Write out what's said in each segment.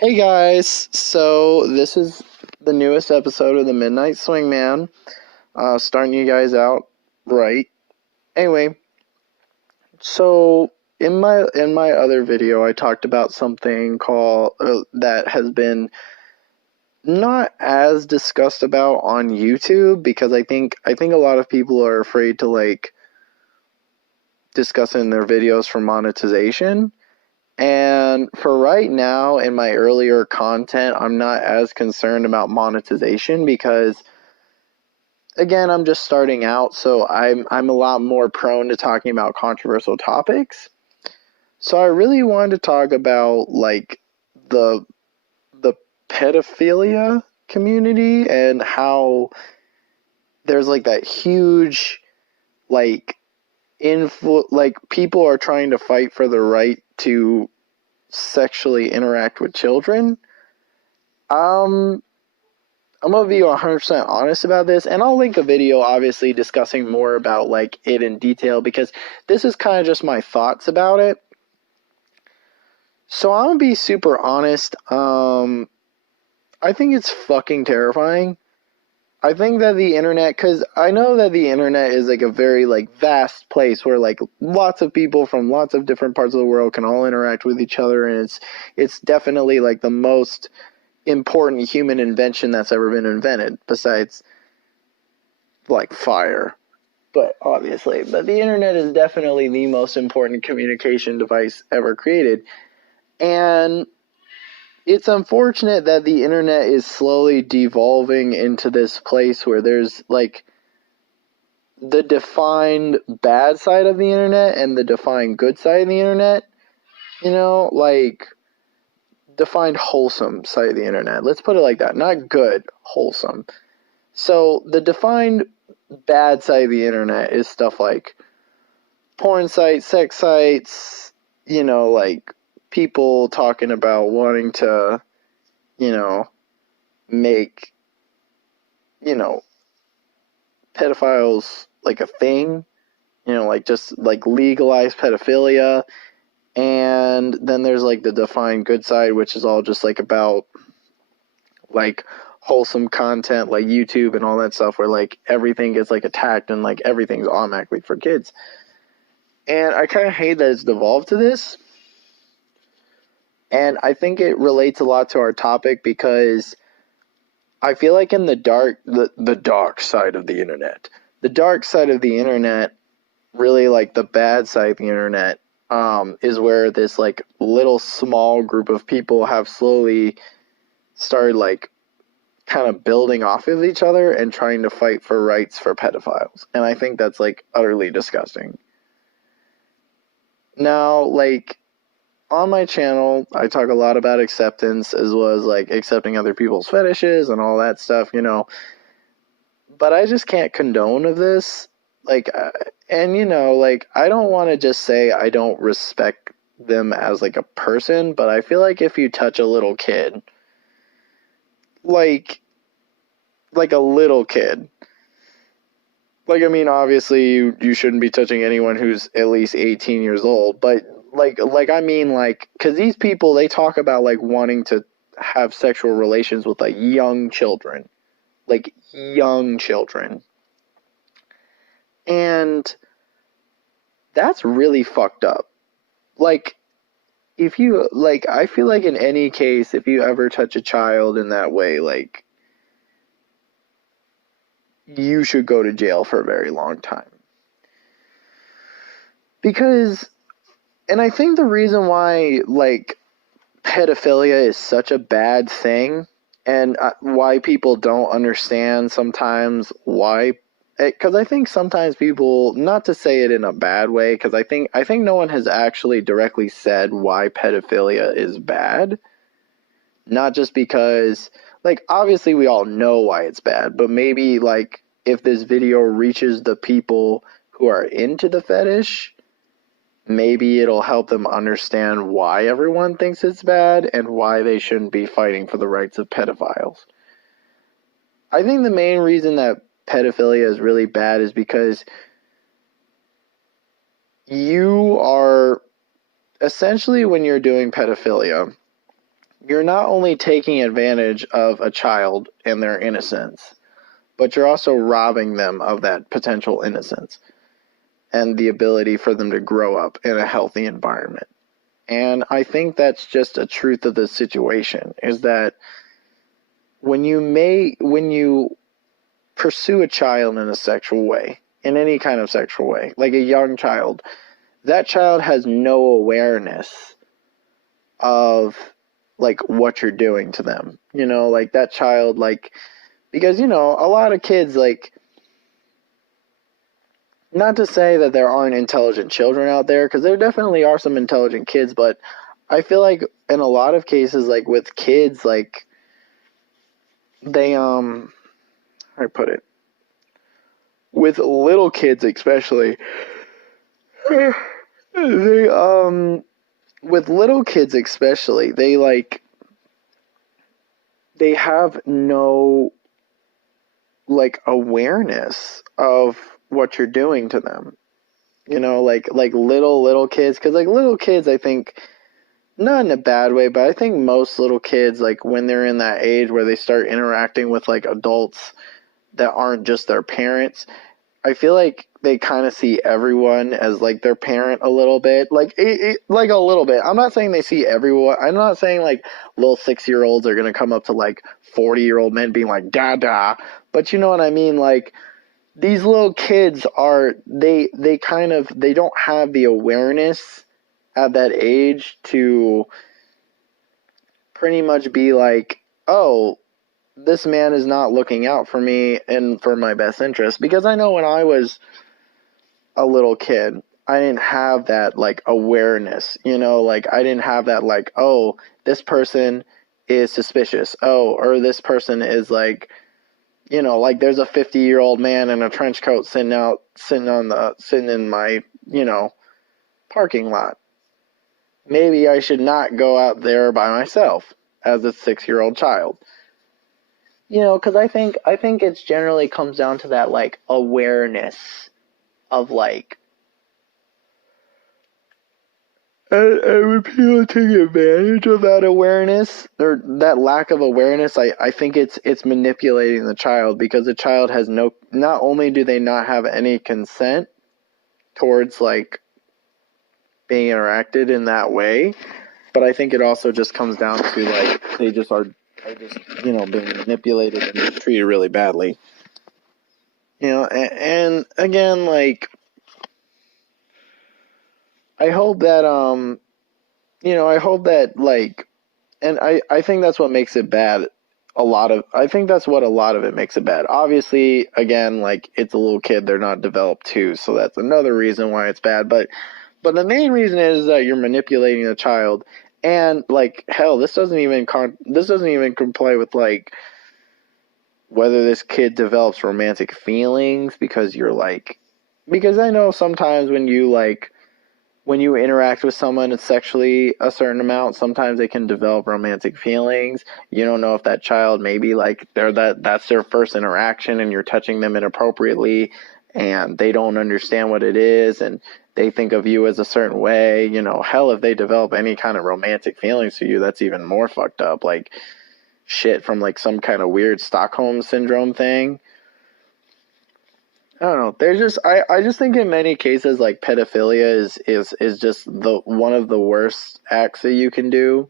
Hey guys, so this is the newest episode of the Midnight Swingman. Starting you guys out right. Anyway, so in my other video, I talked about something called that has been not as discussed about on YouTube because I think a lot of people are afraid to discuss it in their videos for monetization. And for right now, in my earlier content, I'm not as concerned about monetization because, again, I'm just starting out, so I'm a lot more prone to talking about controversial topics. So I really wanted to talk about the the pedophilia community and how there's that huge like people are trying to fight for the right to sexually interact with children. Um, I'm gonna be 100% honest about this, and I'll link a video, obviously, discussing more about it in detail because this is kind of just my thoughts about it. So I'm gonna be super honest. I think it's fucking terrifying. I think that the internet, because I know that the internet is a very vast place where lots of people from lots of different parts of the world can all interact with each other, and it's definitely the most important human invention that's ever been invented, besides fire. But the internet is definitely the most important communication device ever created. And it's unfortunate that the internet is slowly devolving into this place where there's the defined bad side of the internet and the defined good side of the internet. You know, defined wholesome side of the internet. Let's put it like that. Not good, wholesome. So the defined bad side of the internet is stuff like porn sites, sex sites, people talking about wanting to, you know, make, you know, pedophiles a thing, just legalize pedophilia. And then there's the defined good side, which is all just about like wholesome content like YouTube and all that stuff where everything gets attacked and everything's automatically for kids. And I kind of hate that it's devolved to this. And I think it relates a lot to our topic because I feel like in the dark side of the internet, the dark side of the internet, really the bad side of the internet, is where this little small group of people have slowly started kind of building off of each other and trying to fight for rights for pedophiles. And I think that's utterly disgusting. Now, on my channel, I talk a lot about acceptance as well as accepting other people's fetishes and all that stuff, But I just can't condone of this. And I don't want to just say I don't respect them as a person, but I feel like if you touch a little kid, like a little kid, I mean, obviously you shouldn't be touching anyone who's at least 18 years old, but I mean, because these people, they talk about wanting to have sexual relations with young children, young children, and that's really fucked up. If you I feel like in any case, if you ever touch a child in that way, you should go to jail for a very long time. Because, and I think the reason why, pedophilia is such a bad thing, and why people don't understand sometimes why, because I think sometimes people, not to say it in a bad way, because I think no one has actually directly said why pedophilia is bad. Not just because, obviously we all know why it's bad, but maybe, if this video reaches the people who are into the fetish, maybe it'll help them understand why everyone thinks it's bad and why they shouldn't be fighting for the rights of pedophiles. I think the main reason that pedophilia is really bad is because you are, essentially when you're doing pedophilia, you're not only taking advantage of a child and their innocence, but you're also robbing them of that potential innocence and the ability for them to grow up in a healthy environment. And I think that's just a truth of the situation, is that when you pursue a child in a sexual way, in any kind of sexual way, like a young child, that child has no awareness of like what you're doing to them. Like that child, like, because a lot of kids, like, not to say that there aren't intelligent children out there, because there definitely are some intelligent kids, but I feel like in a lot of cases, like with kids, like they how do I put it, with little kids especially, they with little kids especially, they have no like awareness of what you're doing to them. Like little kids, because like little kids, I think, not in a bad way, but I think most little kids, like when they're in that age where they start interacting with like adults that aren't just their parents, I feel like they kind of see everyone as like their parent a little bit, like a little bit. I'm not saying they see everyone. I'm not saying like little 6-year-olds are gonna come up to like 40-year-old men being like dada, but you know what I mean. Like these little kids are they don't have the awareness at that age to pretty much be like, oh, this man is not looking out for me and for my best interest. Because I know when I was a little kid, I didn't have that like awareness, like I didn't have that like, oh, this person is suspicious. Oh, or this person is like, like there's a 50-year-old man in a trench coat sitting in my, parking lot. Maybe I should not go out there by myself as a 6-year-old child. Because I think it's generally comes down to that like awareness of like, and when people take advantage of that awareness or that lack of awareness, I think it's manipulating the child, because the child has not only do they not have any consent towards like being interacted in that way, but I think it also just comes down to like they just are just being manipulated and treated really badly. And again, like I hope that I hope that like, and I think that's what makes it bad. I think that's what a lot of it makes it bad. Obviously, again, like it's a little kid, they're not developed too, so that's another reason why it's bad. But the main reason is that you're manipulating a child, and like hell, this doesn't even comply with like whether this kid develops romantic feelings, because I know sometimes when you interact with someone sexually a certain amount, sometimes they can develop romantic feelings. You don't know if that child, maybe like that's their first interaction and you're touching them inappropriately and they don't understand what it is and they think of you as a certain way. Hell, if they develop any kind of romantic feelings for you, that's even more fucked up. Like shit from like some kind of weird Stockholm syndrome thing. I don't know. There's just I just think in many cases like pedophilia is just the one of the worst acts that you can do.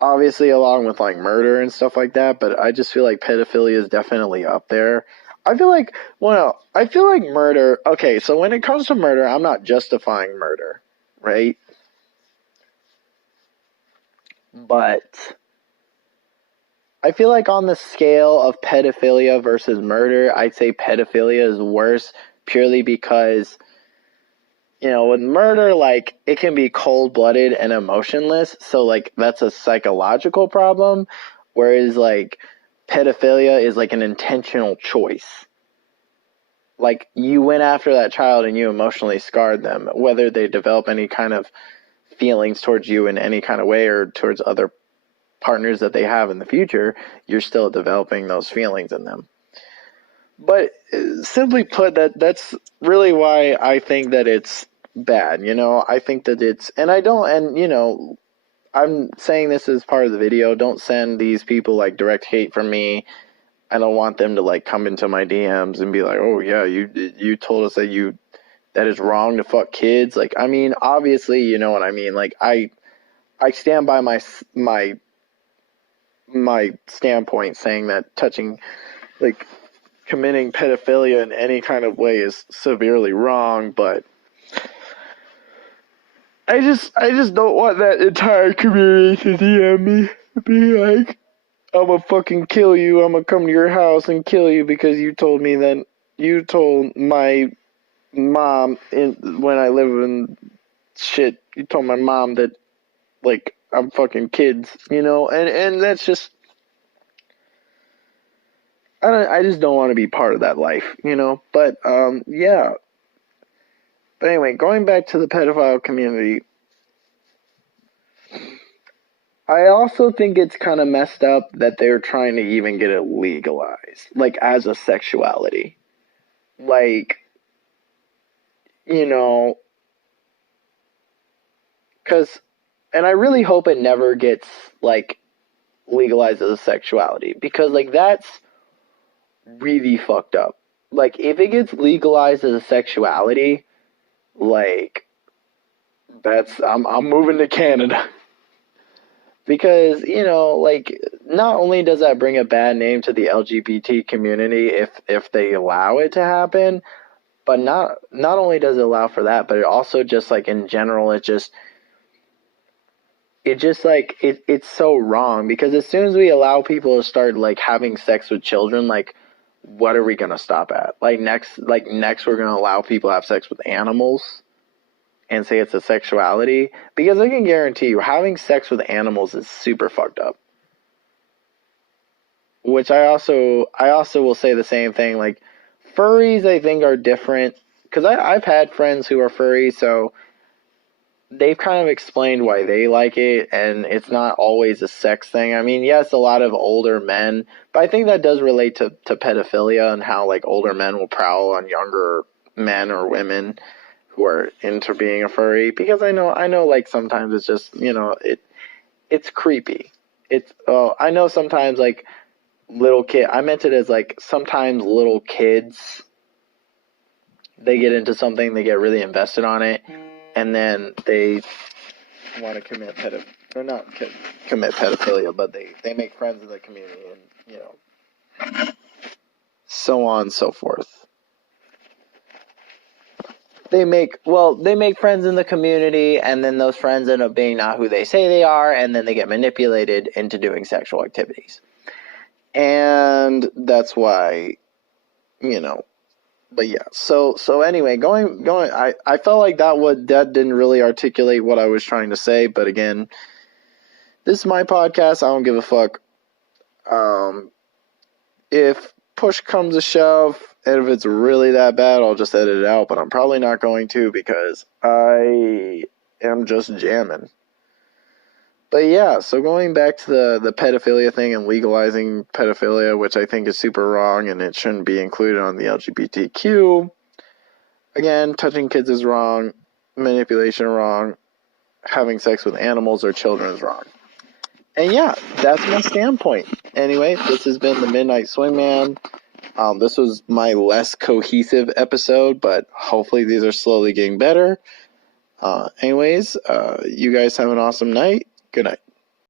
Obviously along with like murder and stuff like that, but I just feel like pedophilia is definitely up there. I feel like murder, okay, so when it comes to murder, I'm not justifying murder, right? But I feel like on the scale of pedophilia versus murder, I'd say pedophilia is worse purely because, with murder, like, it can be cold-blooded and emotionless, so, like, that's a psychological problem, whereas, like, pedophilia is, like, an intentional choice. Like, you went after that child and you emotionally scarred them, whether they develop any kind of feelings towards you in any kind of way or towards other partners that they have in the future, you're still developing those feelings in them. But simply put, that's really why I think that it's bad. I think that it's, and I don't, and I'm saying this as part of the video. Don't send these people like direct hate from me. I don't want them to like come into my DMs and be like, "Oh yeah, you told us that it's wrong to fuck kids." Like, I mean, obviously, you know what I mean. Like, I stand by my standpoint, saying that touching, like, committing pedophilia in any kind of way is severely wrong. But I just don't want that entire community to DM me, be like, "I'm gonna fucking kill you. I'm gonna come to your house and kill you because you told me that you told my mom when I live in shit. You told my mom that like I'm fucking kids, you know." And that's just I just don't want to be part of that life, you know. But yeah. But anyway, going back to the pedophile community, I also think it's kind of messed up that they're trying to even get it legalized, like as a sexuality. Like, you know, because, and I really hope it never gets like legalized as a sexuality, because like that's really fucked up. Like, if it gets legalized as a sexuality, like that's I'm moving to Canada. Because, you know, like, not only does that bring a bad name to the LGBT community if they allow it to happen, but not only does it allow for that, but it also just like in general it's so wrong, because as soon as we allow people to start like having sex with children, like, what are we gonna stop at? Next we're gonna allow people to have sex with animals and say it's a sexuality, because I can guarantee you having sex with animals is super fucked up. Which I also will say the same thing. Like, furries, I think, are different, because I've had friends who are furries, so they've kind of explained why they like it, and it's not always a sex thing. I mean, yes, a lot of older men, but I think that does relate to pedophilia and how like older men will prowl on younger men or women who are into being a furry. Because I know like sometimes it's just, you know, it's creepy. I know sometimes like little kid, I meant it as like sometimes little kids, they get into something, they get really invested on it, and then they want to or not commit pedophilia, but they make friends in the community, and you know, so on and so forth. They make friends in the community, and then those friends end up being not who they say they are, and then they get manipulated into doing sexual activities. And that's why, you know, but yeah. So anyway, I felt like that didn't really articulate what I was trying to say, but again, this is my podcast. I don't give a fuck. If push comes to shove, and if it's really that bad, I'll just edit it out, but I'm probably not going to, because I am just jamming. But yeah, so going back to the pedophilia thing and legalizing pedophilia, which I think is super wrong and it shouldn't be included on the LGBTQ. Again, touching kids is wrong, manipulation wrong, having sex with animals or children is wrong. And yeah, that's my standpoint. Anyway, this has been the Midnight Swingman. This was my less cohesive episode, but hopefully these are slowly getting better. Anyways, you guys have an awesome night. Good night.